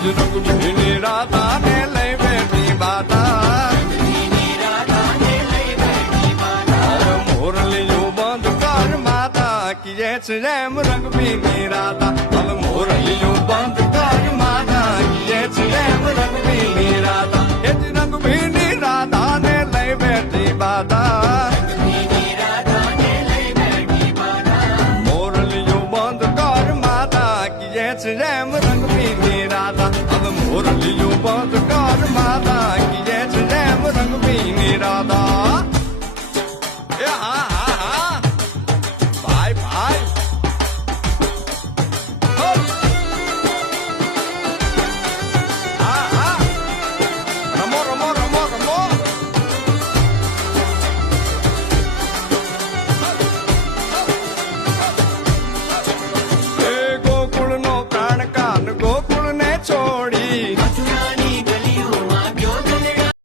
રંગ ભીની રાધાને લઈ બેઠી બાધા મોરલીયું બંધ કર માતા કીએ છે એમ રંગ ભીની રાધા હવે મોરલીયું બંધ કર માતા કીએ છે એમ રંગ ભીની રાધા એ જ રંગ ભીની રાધાને લઈ બેઠી બાધા મોરલીયું બંધ કર માતા કીએ છે એમ રંગ ભીની રાધા હવે મોરલીયું બંધ